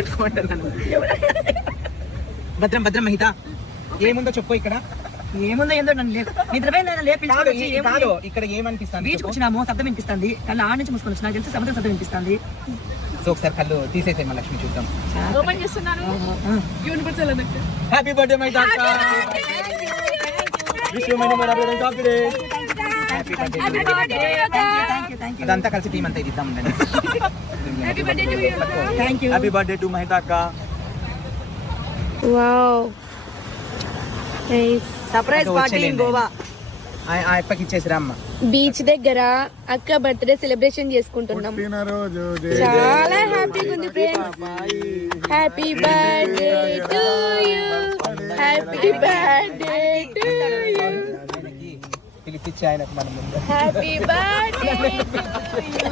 పట్టుకోమంటున్నాను. భద్రం భద్రం మహిత ఏముందో చెప్పు. ఇక్కడ ఏముందో ఏందో నన్ను నిద్రపోయిన ఇక్కడ ఏమనిపిస్తుంది? బీచ్ వచ్చినాము, శబ్దం వినిపిస్తుంది. కళ్ళు ఆడ నుంచి మూసుకొని వచ్చినా తెలిసి సముద్రం శబ్దం వినిపిస్తుంది. సో ఒకసారి కళ్ళు తీసేసే మా లక్ష్మి చూద్దాం. ఓపెన్ చేస్తున్నాను. హ్యాపీ బర్త్డే మై తాత. Wish you many more happy days. Happy birthday. అదంతా కలిసి టీం అంతా ఇద్దాం. Happy birthday to you. Thank you. Happy birthday to Mahitha అక్క. Wow surprise party in Goa. ఆ అప్పకి ఇచ్చేసిరా అమ్మ. బీచ్ దగ్గర అక్క బర్త్డే సెలబ్రేషన్ చేసుకుంటున్నాం. చాలా హ్యాపీగా ఉంది friends. Happy birthday to you. Happy birthday to you. పిలిపించి ఆయనకు మనం హ్యాపీ బర్త్డే టు యు.